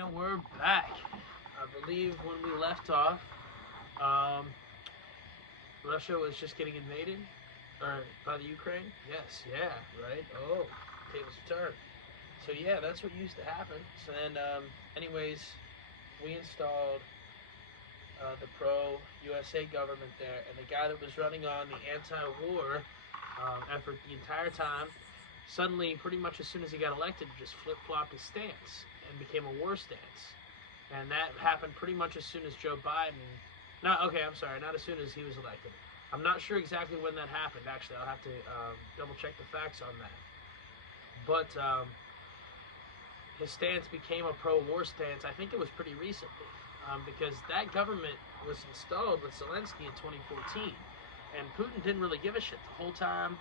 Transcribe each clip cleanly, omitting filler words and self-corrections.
And we're back. I believe when we left off, Russia was just getting invaded by the Ukraine. Yes, yeah, right. Oh, tables have turned. So yeah, that's what used to happen. So then, anyways, we installed the pro-USA government there, and the guy that was running on the anti-war effort the entire time, suddenly, pretty much as soon as he got elected, just flip-flopped his stance and became a war stance. And that happened pretty much as soon as Joe Biden... not as soon as he was elected. I'm not sure exactly when that happened, actually. I'll have to double-check the facts on that. But his stance became a pro-war stance, I think it was pretty recently. Because that government was installed with Zelensky in 2014. And Putin didn't really give a shit the whole time.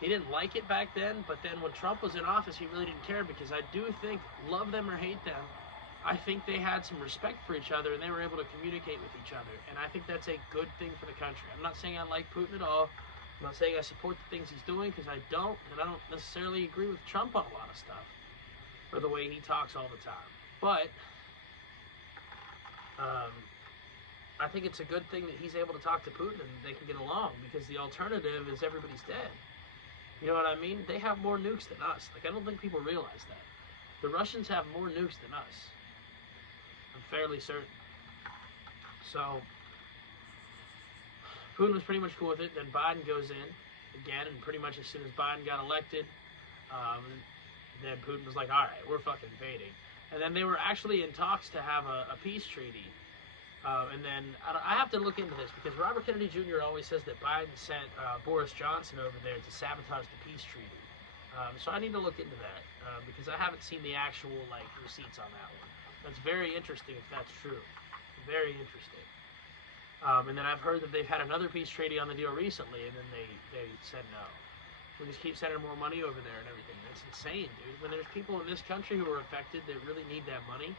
He didn't like it back then, but then when Trump was in office, he really didn't care, because I do think, love them or hate them, I think they had some respect for each other, and they were able to communicate with each other. And I think that's a good thing for the country. I'm not saying I like Putin at all. I'm not saying I support the things he's doing, because I don't, and I don't necessarily agree with Trump on a lot of stuff, or the way he talks all the time. But I think it's a good thing that he's able to talk to Putin and they can get along, because the alternative is everybody's dead. You know what I mean? They have more nukes than us. Like, I don't think people realize that. The Russians have more nukes than us. I'm fairly certain. So, Putin was pretty much cool with it. Then Biden goes in again, and pretty much as soon as Biden got elected, then Putin was like, all right, we're fucking invading. And then they were actually in talks to have a peace treaty. And then I have to look into this, because Robert Kennedy Jr. always says that Biden sent Boris Johnson over there to sabotage the peace treaty. So I need to look into that, because I haven't seen the actual receipts on that one. That's very interesting if that's true. Very interesting. And then I've heard that they've had another peace treaty on the deal recently, and then they said no. We just keep sending more money over there and everything. That's insane, dude. When there's people in this country who are affected that really need that money.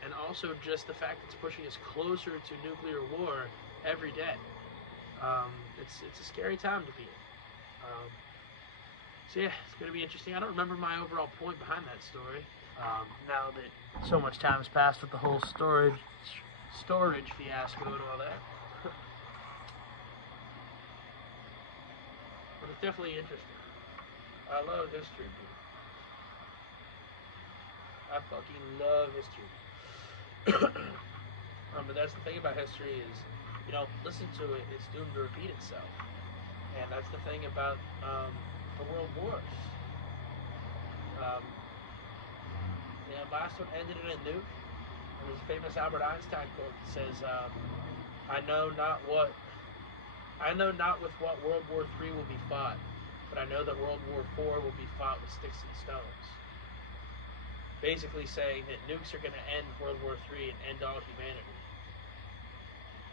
And also just the fact it's pushing us closer to nuclear war every day. It's a scary time to be in. So yeah, it's going to be interesting. I don't remember my overall point behind that story. Now that so much time has passed with the whole storage fiasco and all that. But it's definitely interesting. I love history, dude. I fucking love history. But that's the thing about history is, listen to it, it's doomed to repeat itself. And that's the thing about the world wars. The last one ended in a nuke. And there's a famous Albert Einstein quote that says, I know not with what World War III will be fought, but I know that World War IV will be fought with sticks and stones. Basically saying that nukes are going to end World War III and end all humanity.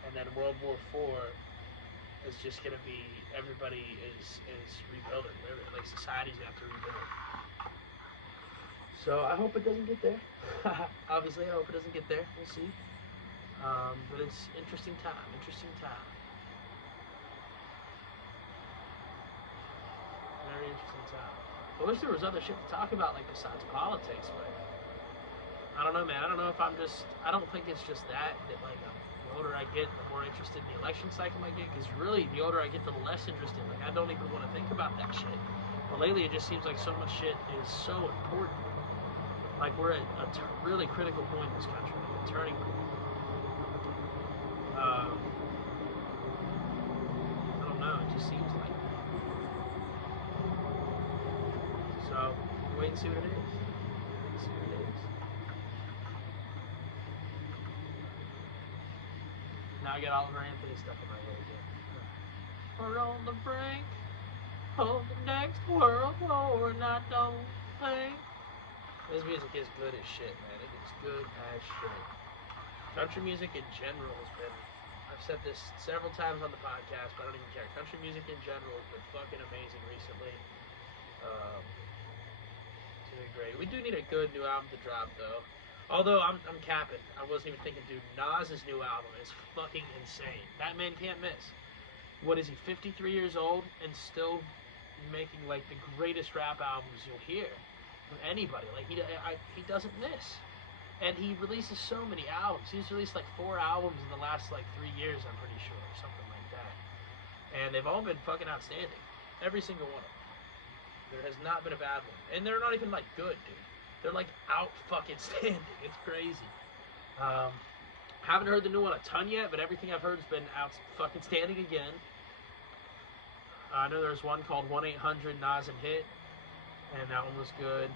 And then World War IV is just going to be, everybody is rebuilding. Like, society's going to have to rebuild. So I hope it doesn't get there. Obviously, I hope it doesn't get there. We'll see. But it's interesting time. Very interesting time. I wish there was other shit to talk about, besides politics, but I don't know, man. I don't know if I don't think it's just that the older I get, the more interested in the election cycle I get, because really, the older I get, the less interested. I don't even want to think about that shit. But lately, it just seems like so much shit is so important. We're at a really critical point in this country, a turning point. I don't know, it just seems like that. So, wait and see what it is. Now I got Oliver Anthony stuck in my head again. We're on the brink of the next world war, and I don't think. This music is good as shit, man. It is good as shit. Country music in general has been, I've said this several times on the podcast, but I don't even care. Country music in general has been fucking amazing recently. It's been great. We do need a good new album to drop, though. Although, I'm capping. I wasn't even thinking, dude, Nas's new album is fucking insane. That man can't miss. What is he, 53 years old, and still making, the greatest rap albums you'll hear from anybody. He doesn't miss. And he releases so many albums. He's released like 4 albums in the last like 3 years, I'm pretty sure, or something like that. And they've all been fucking outstanding. Every single one of them. There has not been a bad one. And they're not even like good, dude. They're like out fucking standing. It's crazy. Haven't heard the new one a ton yet, but everything I've heard has been out fucking standing again. I know there's one called 1-800 Nas and Hit, and that one was good.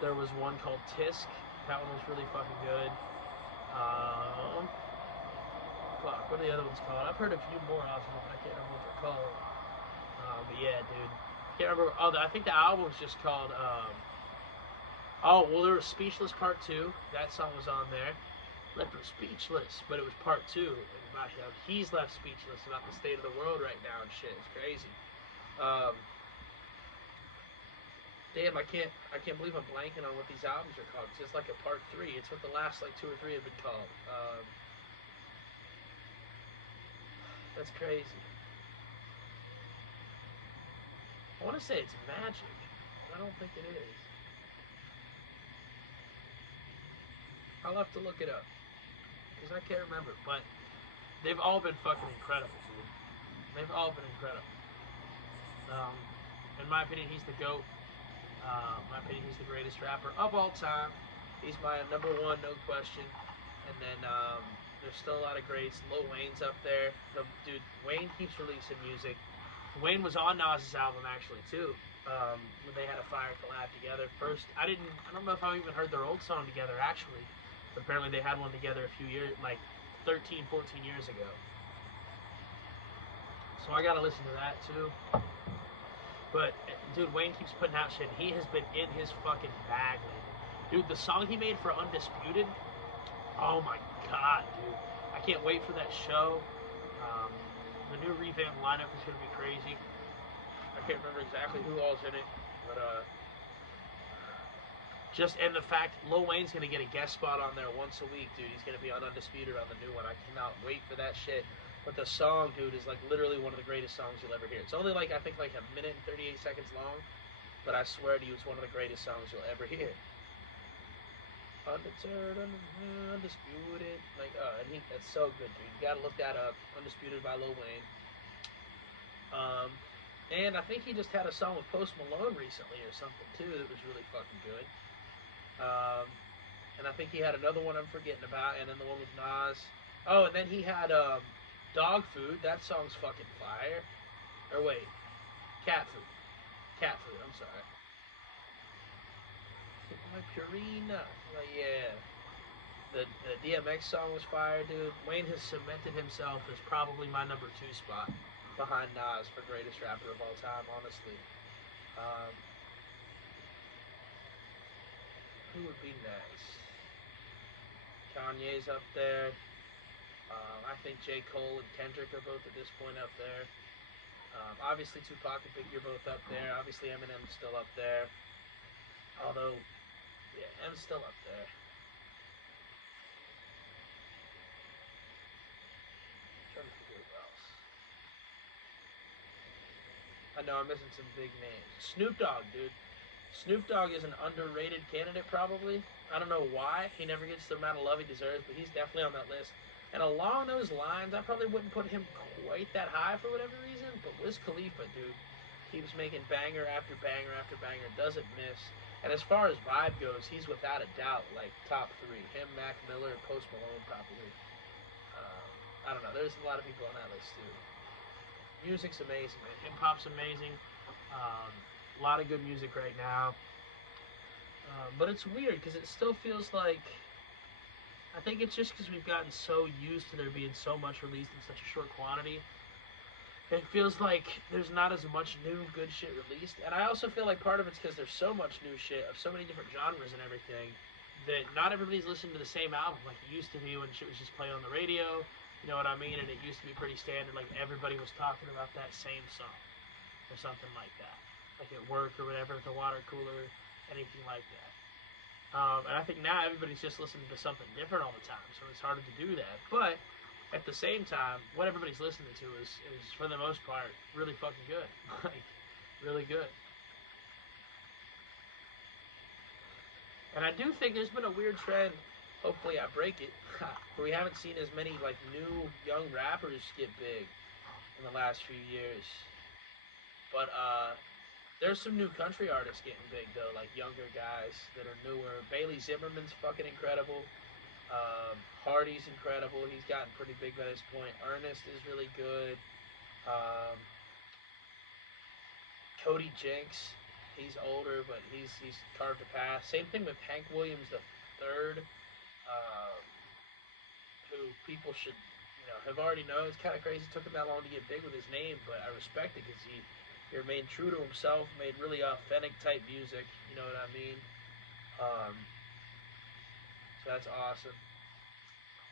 There was one called Tisk. That one was really fucking good. Fuck, what are the other ones called? I've heard a few more off of them, but I can't remember what they're called. But yeah, dude. Can't remember. Oh, I think the album's just called. Oh, well, there was Speechless Part 2. That song was on there. Left her speechless, but it was Part 2. And about him, he's left speechless about the state of the world right now and shit. It's crazy. Damn, I can't believe I'm blanking on what these albums are called. It's just like a Part 3. It's what the last like 2 or 3 have been called. That's crazy. I want to say it's Magic, but I don't think it is. I'll have to look it up, because I can't remember, but they've all been fucking incredible, dude. They've all been incredible. In my opinion, he's the GOAT. In my opinion, he's the greatest rapper of all time. He's my number 1, no question. And then there's still a lot of greats. Lil Wayne's up there. Dude, Wayne keeps releasing music. Wayne was on Nas's album actually too. When they had a fire collab together. First, I don't know if I even heard their old song together actually. But apparently they had one together a few years, like 13, 14 years ago. So I gotta listen to that too. But dude, Wayne keeps putting out shit. He has been in his fucking bag lately. Dude, the song he made for Undisputed. Oh my god, dude. I can't wait for that show. The new revamped lineup is going to be crazy. I can't remember exactly who all's in it, but and the fact Lil Wayne's going to get a guest spot on there once a week, dude. He's going to be on Undisputed on the new one. I cannot wait for that shit. But the song, dude, is like literally one of the greatest songs you'll ever hear. It's only like, I think like 1 minute and 38 seconds long, but I swear to you, it's one of the greatest songs you'll ever hear. Undeterred, Undisputed. Like, that's so good, dude. You gotta look that up. Undisputed by Lil Wayne. And I think he just had a song with Post Malone recently or something, too, that was really fucking good. And I think he had another one I'm forgetting about, and then the one with Nas. Oh, and then he had, Dog Food. That song's fucking fire. Or wait. Cat Food. Cat Food, I'm sorry. My Purina. Like, yeah. The DMX song was fire, dude. Wayne has cemented himself as probably my number 2 spot behind Nas for greatest rapper of all time, honestly. Who would be next? Kanye's up there. I think J. Cole and Kendrick are both at this point up there. Obviously, Tupac and Biggie are both up there. Obviously, Eminem's still up there. Although, yeah, M's still up there. I'm trying to figure out who else. I know I'm missing some big names. Snoop Dogg, dude. Snoop Dogg is an underrated candidate, probably. I don't know why. He never gets the amount of love he deserves, but he's definitely on that list. And along those lines, I probably wouldn't put him quite that high for whatever reason, but Wiz Khalifa, dude, keeps making banger after banger after banger, doesn't miss. And as far as vibe goes, he's without a doubt, like, top 3. Him, Mac Miller, Post Malone, probably. I don't know. There's a lot of people on that list, too. Music's amazing, man. Hip-hop's amazing. A lot of good music right now. But it's weird, because it still feels like... I think it's just because we've gotten so used to there being so much released in such a short quantity. It feels like there's not as much new good shit released. And I also feel like part of it's because there's so much new shit of so many different genres and everything that not everybody's listening to the same album like it used to be when shit was just playing on the radio. You know what I mean? And it used to be pretty standard. Like everybody was talking about that same song or something like that. Like at work or whatever, at the water cooler, anything like that. And I think now everybody's just listening to something different all the time, so it's harder to do that. But at the same time, what everybody's listening to is for the most part, really fucking good. Like, really good. And I do think there's been a weird trend. Hopefully, I break it. Where we haven't seen as many like new young rappers get big in the last few years. But there's some new country artists getting big though, like younger guys that are newer. Bailey Zimmerman's fucking incredible. Hardy's incredible. He's gotten pretty big by this point. Ernest is really good. Um, Cody Jinks, he's older, but he's carved a path. Same thing with Hank Williams the third, uh, who people should have already known. It's kind of crazy. It took him that long to get big with his name, but I respect it because he remained true to himself, made really authentic type music. You know what I mean? So that's awesome.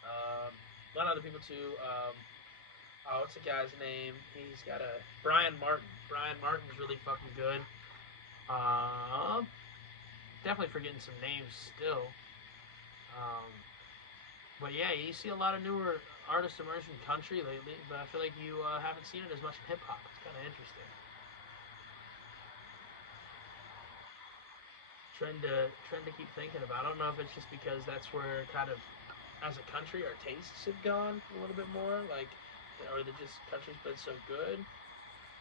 A lot of other people too. What's the guy's name? He's got a Brian Martin. Brian Martin's really fucking good. Definitely forgetting some names still. But yeah, you see a lot of newer artists emerge in country lately, but I feel like you haven't seen it as much in hip hop. It's kind of interesting. Trend to keep thinking about. I don't know if it's just because that's where kind of as a country our tastes have gone a little bit more, like, or that just country's been so good,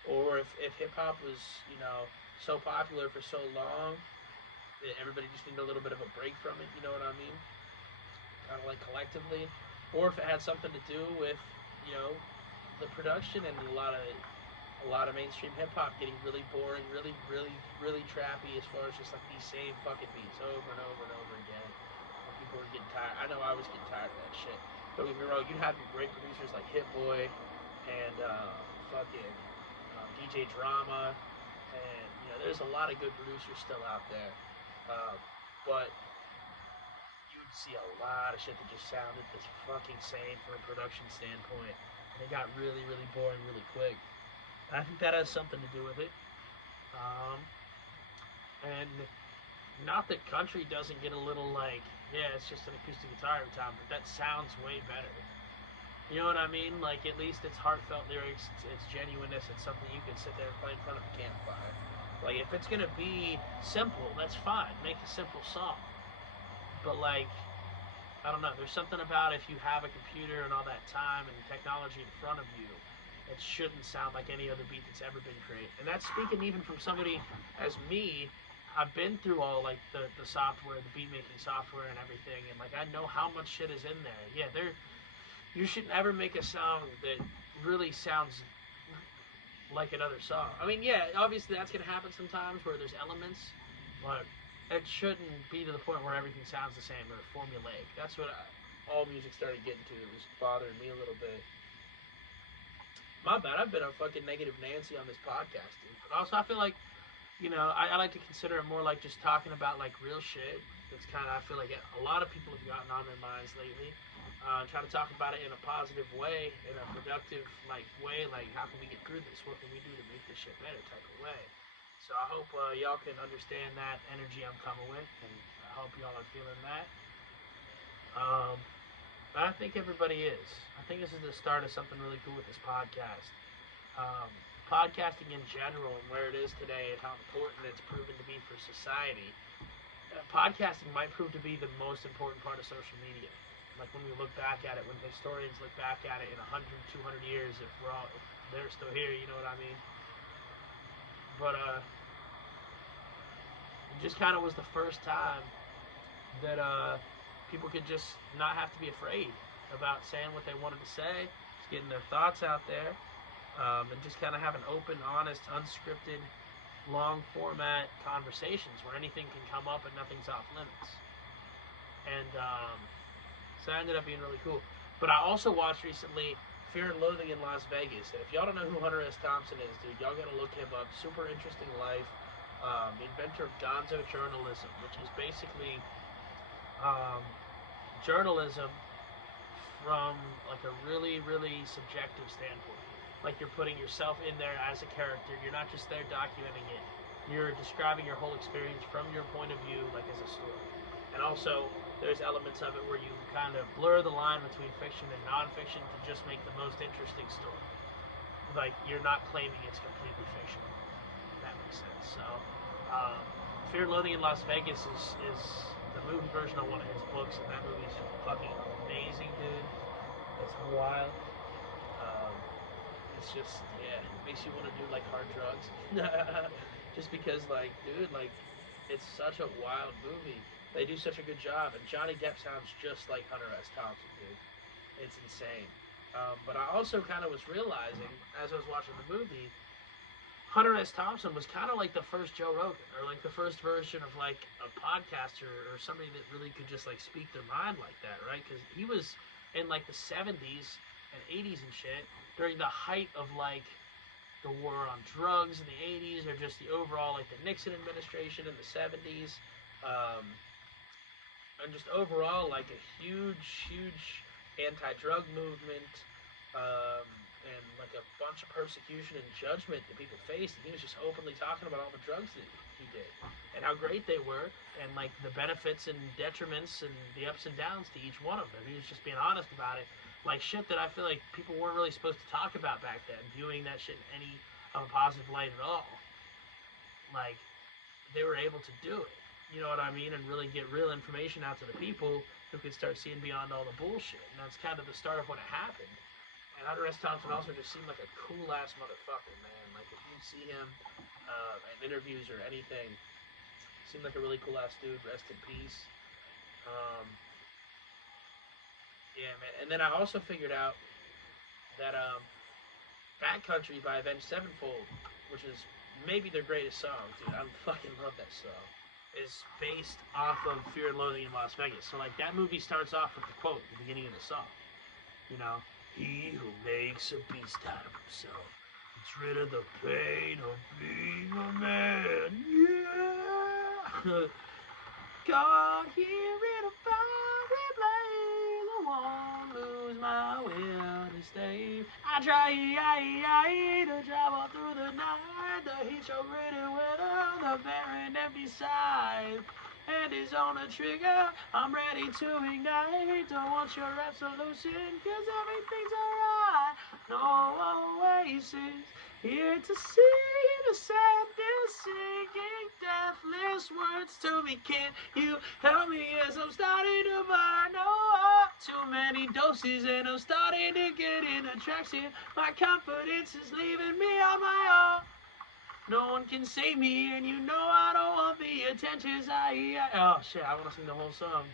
or if hip hop was so popular for so long that everybody just needed a little bit of a break from it. You know what I mean? Kind of like collectively, or if it had something to do with the production and a lot of mainstream hip hop getting really boring, really, really, really trappy as far as just like these same fucking beats over and over and over again. And people were getting tired. I know I was getting tired of that shit. Don't get me wrong, you have great producers like Hit Boy and fucking DJ Drama, and there's a lot of good producers still out there. But you would see a lot of shit that just sounded the fucking same from a production standpoint. And it got really, really boring really quick. I think that has something to do with it. And not that country doesn't get a little like, yeah, it's just an acoustic guitar every time, but that sounds way better. You know what I mean? Like, at least it's heartfelt lyrics, it's genuineness, it's something you can sit there and play in front of a campfire. Like, if it's gonna be simple, that's fine. Make a simple song. But, like, I don't know, there's something about if you have a computer and all that time and technology in front of you, it shouldn't sound like any other beat that's ever been created. And that's speaking even from somebody as me. I've been through all like the software, the beat making software and everything, and like I know how much shit is in there. Yeah, you should never make a song that really sounds like another song. I mean, yeah, obviously that's gonna happen sometimes where there's elements, but it shouldn't be to the point where everything sounds the same or formulaic. That's what all music started getting to. It was bothering me a little bit. My bad. I've been a fucking negative Nancy on this podcast, dude. But also, I feel like, I like to consider it more like just talking about like real shit. It's kind of, I feel like a lot of people have gotten on their minds lately. Trying to talk about it in a positive way, in a productive way. Like, how can we get through this? What can we do to make this shit better? Type of way. So I hope y'all can understand that energy I'm coming with, and I hope y'all are feeling that. I think everybody is. I think this is the start of something really cool with this podcast. Podcasting in general and where it is today and how important it's proven to be for society. Podcasting might prove to be the most important part of social media. Like when we look back at it, when historians look back at it in 100, 200 years, if they're still here, you know what I mean? But it just kind of was the first time that people could just not have to be afraid about saying what they wanted to say, just getting their thoughts out there, and just kind of having open, honest, unscripted, long format conversations where anything can come up and nothing's off limits. And so that ended up being really cool. But I also watched recently Fear and Loathing in Las Vegas. And if y'all don't know who Hunter S. Thompson is, dude, y'all gotta look him up. Super interesting life. The inventor of gonzo journalism, which is basically journalism from like a really, really subjective standpoint. Like you're putting yourself in there as a character. You're not just there documenting it. You're describing your whole experience from your point of view, like as a story. And also, there's elements of it where you kind of blur the line between fiction and nonfiction to just make the most interesting story. Like you're not claiming it's completely fictional. If that makes sense. So, Fear and Loathing in Las Vegas is movie version of one of his books, and that movie's fucking amazing, dude. It's wild. Um, it's just, yeah, it makes you want to do like hard drugs, just because, like, dude, like, it's such a wild movie. They do such a good job, and Johnny Depp sounds just like Hunter S. Thompson, dude. It's insane. But I also kind of was realizing as I was watching the movie, Hunter S. Thompson was kind of like the first Joe Rogan, or like the first version of like a podcaster or somebody that really could just like speak their mind like that, right? Because he was in like the 70s and 80s and shit during the height of like the war on drugs in the 80s, or just the overall like the Nixon administration in the 70s, and just overall like a huge anti-drug movement, and like a bunch of persecution and judgment that people faced, and he was just openly talking about all the drugs that he did and how great they were, and like the benefits and detriments and the ups and downs to each one of them. He was just being honest about it, like shit that I feel like people weren't really supposed to talk about back then, viewing that shit in any of a positive light at all. Like, they were able to do it, you know what I mean, and really get real information out to the people who could start seeing beyond all the bullshit. And that's kind of the start of when it happened. And Hunter S. Thompson also just seemed like a cool-ass motherfucker, man. Like, if you see him in interviews or anything, seemed like a really cool-ass dude. Rest in peace. Yeah, man. And then I also figured out that Bad Country by Avenged Sevenfold, which is maybe their greatest song, dude. I fucking love that song. Is based off of Fear and Loathing in Las Vegas. So, like, that movie starts off with the quote at the beginning of the song. You know, he who makes a beast out of himself gets rid of the pain of being a man. Yeah. God, hear it about we blaze. I won't lose my will to stay. I try to travel through the night. The heat so gritty weather, the barren empty side. And is on the trigger, I'm ready to ignite. Don't want your absolution, cause everything's alright. No oasis, here to see the sadness, singing deathless words to me. Can you help me as I'm starting to burn? Oh, too many doses and I'm starting to get in attraction. My confidence is leaving me on my own. No one can save me, and you know I don't want the attentions. Oh shit, I want to sing the whole song.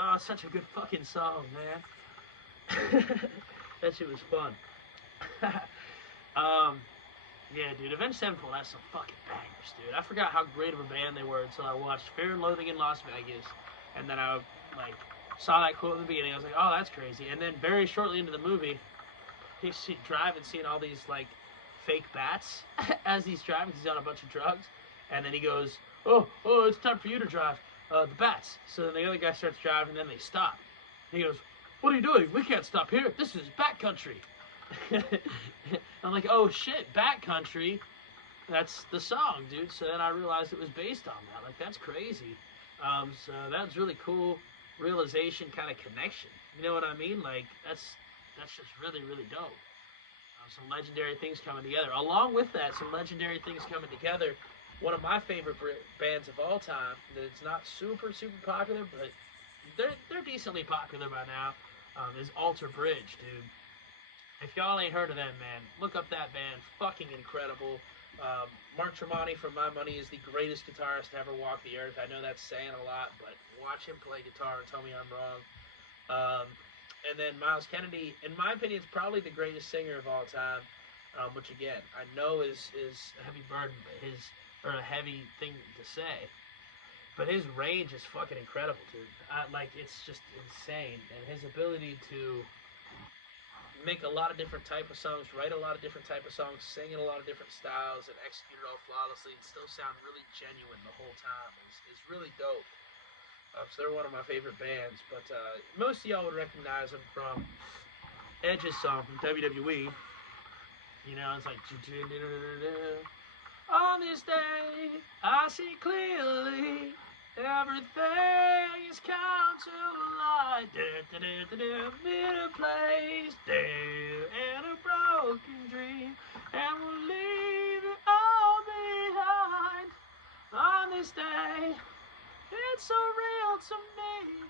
Oh, such a good fucking song, man. That shit was fun. Yeah, dude, Avenged Sevenfold has some fucking bangers, dude. I forgot how great of a band they were until I watched Fear and Loathing in Las Vegas, and then I like saw that quote in the beginning. I was like, oh, that's crazy. And then very shortly into the movie, he's driving, seeing all these like fake bats as he's driving. He's on a bunch of drugs, and then he goes, "Oh, it's time for you to drive the bats." So then the other guy starts driving, and then they stop. And he goes, "What are you doing? We can't stop here. This is Bat Country." I'm like, "Oh shit, Bat Country. That's the song, dude." So then I realized it was based on that. Like, that's crazy. So that was really cool realization, kind of connection. You know what I mean? Like, that's just really, really dope. Some legendary things coming together. Along with that, some legendary things coming together. One of my favorite bands of all time, that's not super popular, but they're decently popular by now, is Alter Bridge, dude. If y'all ain't heard of them, man, look up that band. Fucking incredible. Mark Tremonti, for my money, is the greatest guitarist to ever walk the earth. I know that's saying a lot, but watch him play guitar and tell me I'm wrong. And then Miles Kennedy, in my opinion, is probably the greatest singer of all time. Which again, I know is a heavy burden, or a heavy thing to say. But his range is fucking incredible, dude. Like, it's just insane, and his ability to make a lot of different type of songs, write a lot of different type of songs, sing in a lot of different styles, and execute it all flawlessly, and still sound really genuine the whole time is really dope. So they're one of my favorite bands, but most of y'all would recognize them from Edge's song from WWE. You know, it's like, on this day, I see clearly, everything is come to light. Bitter place, and a broken dream, and we'll leave it all behind. On this day. It's so real to me.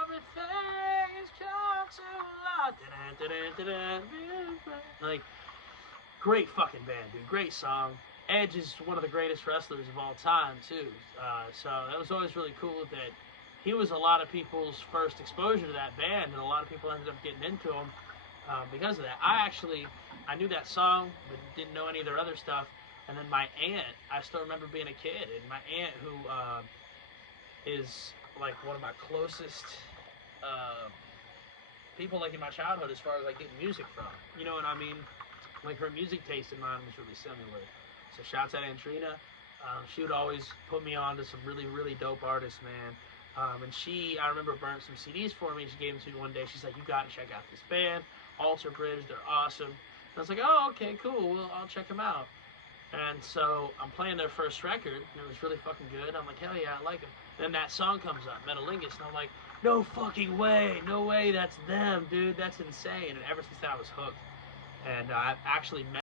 Everything's come to life. Like, great fucking band, dude. Great song. Edge is one of the greatest wrestlers of all time, too. So that was always really cool that he was a lot of people's first exposure to that band, and a lot of people ended up getting into him because of that. I knew that song, but didn't know any of their other stuff. And then my aunt, I still remember being a kid, and my aunt, who is like one of my closest people, like in my childhood, as far as like getting music from. You know what I mean? Like her music taste and mine was really similar. So shouts out Antrina. She would always put me on to some really, really dope artists, man. And I remember burnt some CDs for me. She gave them to me one day. She's like, you got to check out this band, Alter Bridge. They're awesome. And I was like, oh, okay, cool. Well, I'll check them out. And so I'm playing their first record, and it was really fucking good. I'm like, hell yeah, I like them. Then that song comes up, Metalingus, and I'm like, no fucking way, no way, that's them, dude. That's insane. And ever since then, I was hooked. And I've actually met